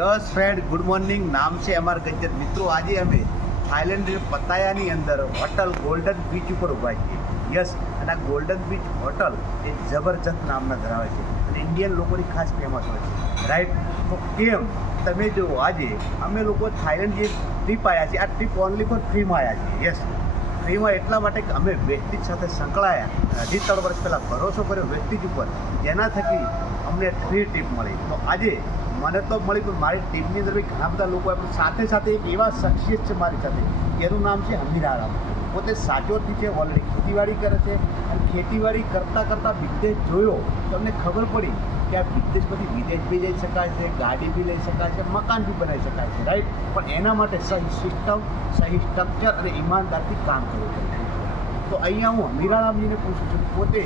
Yes friend, good morning. નામ છે અમાર ગજ્જત. મિત્રો, આજે અમે થાઈલેન્ડ પતાયાની અંદર હોટલ ગોલ્ડન બીચ ઉપર ઊભા છીએ. યસ, અને આ ગોલ્ડન બીચ હોટલ એ જબરજસ્ત નામના ધરાવે છે અને ઇન્ડિયન લોકોની ખાસ ફેમસ હોય છે, રાઈટ? તો કેમ તમે જો આજે અમે લોકો થાઈલેન્ડ જે ટ્રીપ આવ્યા છીએ, આ ટ્રીપ ઓનલી ફોર ફ્રીમાં આવ્યા છીએ. યસ, ફ્રીમાં એટલા માટે કે અમે વેસ્ટીજ સાથે સંકળાયા, 3 વર્ષ પહેલાં ભરોસો કર્યો વેસ્ટીજ ઉપર, જેના થકી અમને ફ્રી ટ્રીપ મળી. તો આજે મને તો મળી, પણ મારી ટીમની અંદર બી ઘણા બધા લોકો આપણે સાથે સાથે એક એવા શખ્સિયત છે મારી સાથે, એનું નામ છે અમીરારામ. પોતે સાચોથી છે, ઓલરેડી ખેતીવાડી કરે છે અને ખેતીવાડી કરતાં વિદેશ જોયો તો અમને ખબર પડી કે આ વિદેશમાંથી વિદેશ બી જઈ શકાય છે, ગાડી બી લઈ શકાય છે, મકાન બી બનાવી શકાય છે, રાઈટ? પણ એના માટે સહી સિસ્ટમ, સહી સ્ટ્રક્ચર અને ઈમાનદારથી કામ કરવું પડે. તો અહીંયા હું અમીરારામજીને પૂછું છું, પોતે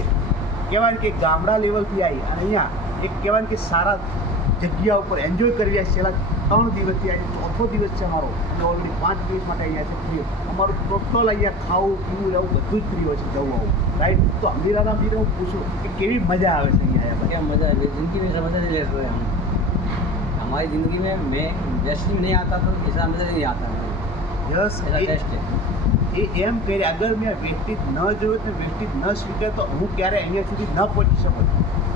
કહેવાય કે ગામડા લેવલથી આવી અને અહીંયા એક કહેવાય કે સારા જગ્યા ઉપર એન્જોય કરી રહ્યા છેલ્લા 3 દિવસથી. આજે ચોથો દિવસ છે અમારો અને ઓલરેડી 5 દિવસ માટે અહીંયા છે ફ્રી. અમારું ટોટલ અહીંયા ખાવું પીવું રહેવું બધું જ ફ્રી હોય છે, જવું આવું, રાઈટ? તો અમીરારામજીને હું પૂછું કે કેવી મજા આવે છે અહીંયા આવ્યા? क्या मज़ा है ज़िंदगी में ऐसा मज़ा नहीं ले रहे हम. हमारी ज़िंदगी में मैं जैसे ही नहीं आता तो ऐसा मज़ा नहीं आता है. યસ, ऐसा टेस्ट है. એ એમ કહે, અગર મેં વેસ્ટીજ ન જોયું તો વેસ્ટીજ ન સ્વીકાર તો હું ક્યારે અહીંયા સુધી ન પહોંચી શકું.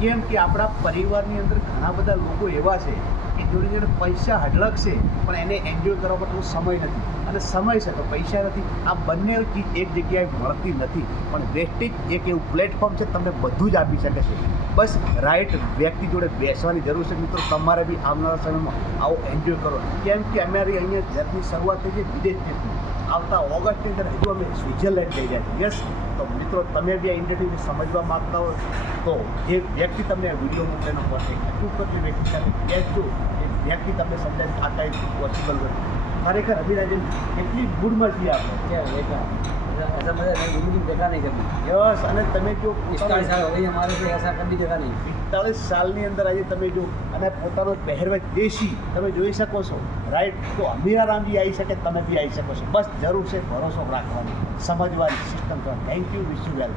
કેમ કે આપણા પરિવારની અંદર ઘણા બધા લોકો એવા છે કે જોડે જોડે પૈસા હડલક છે, પણ એને એન્જોય કરવા માટે સમય નથી, અને સમય છે તો પૈસા નથી. આ બંને ચીજ એક જગ્યાએ મળતી નથી. પણ વેસ્ટીજ એક એવું પ્લેટફોર્મ છે, તમને બધું જ આપી શકે છે. બસ રાઈટ વ્યક્તિ જોડે બેસવાની જરૂર છે. મિત્રો, તમારે બી આવનારા સમયમાં આવો એન્જોય કરો. કેમ કે અમારી અહીંયા જર્ની શરૂઆત થઈ છે વિદેશ ટ્રીપની. આવતા ઓગસ્ટની અંદર હજુ અમે સ્વિટ્ઝરલેન્ડ જઈ રહ્યા છીએ. યસ, તો મિત્રો, તમે બી આ ઇન્ડસ્ટ્રીને સમજવા માગતા હો તો જે વ્યક્તિ તમને વિડીયો મોકલેનો પડશે, અચૂક વ્યક્તિ સાથે બેસજો, એ વ્યક્તિ તમને સમજાય આ કાંઈ પોસિબલ નથી. ખરેખર અભિરાજન એટલી ગુડમાં છીએ આપણે. क्या देखा ऐसा मज़ा नहीं ज़िंदगी में देखा नहीं कभी. યસ, અને તમે જો 40 साल हो गई हमारे को ऐसा कभी देखा नहीं. 45 સાલની અંદર આજે તમે જો અને પોતાનો પહેરવેશ દેશી તમે જોઈ શકો છો, રાઈટ? તો અમીરારામજી આવી શકે, તમે બી આવી શકો છો. બસ જરૂર છે ભરોસો રાખવાની, સમજવાની, સિસ્ટમ કરવાની. Thank you, wish you well.